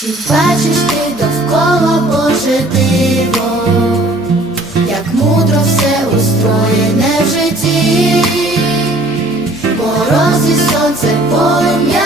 Чи бачиш ти довкола Боже диво, як мудро все устроєне в житті, мороз сонце полум'я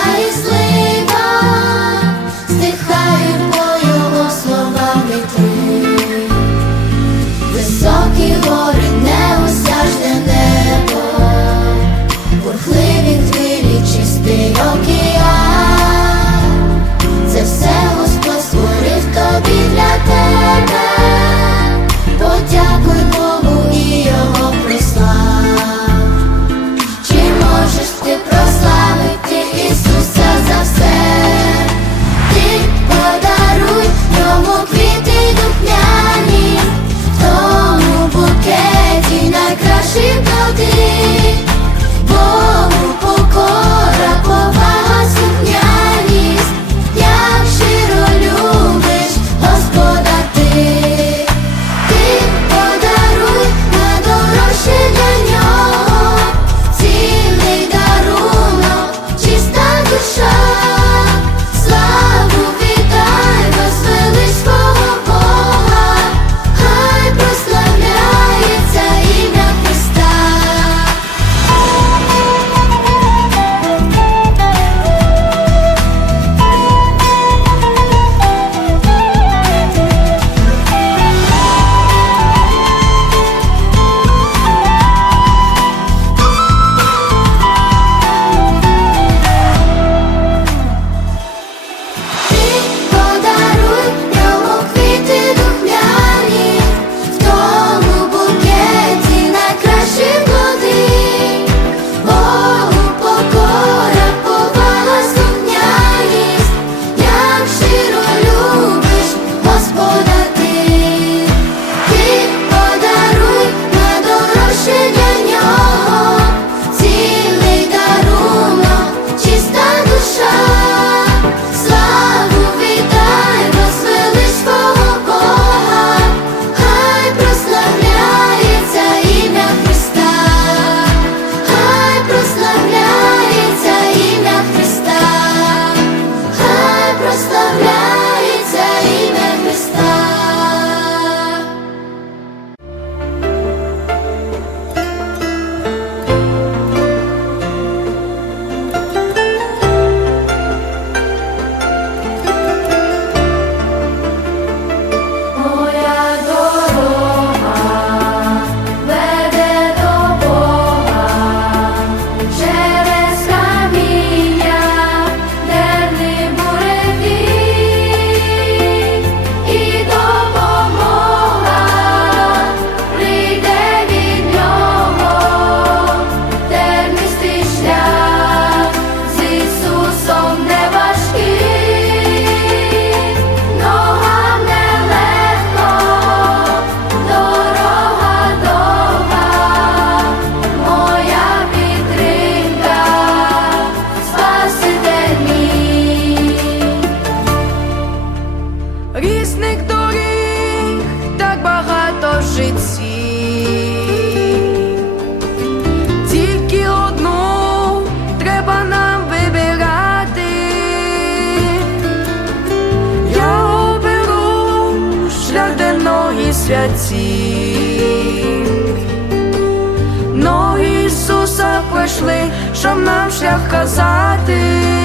shine. житті, тільки одну треба нам вибирати, я оберу шлях де ноги святі, ноги Ісуса пройшли, щоб нам шлях казати.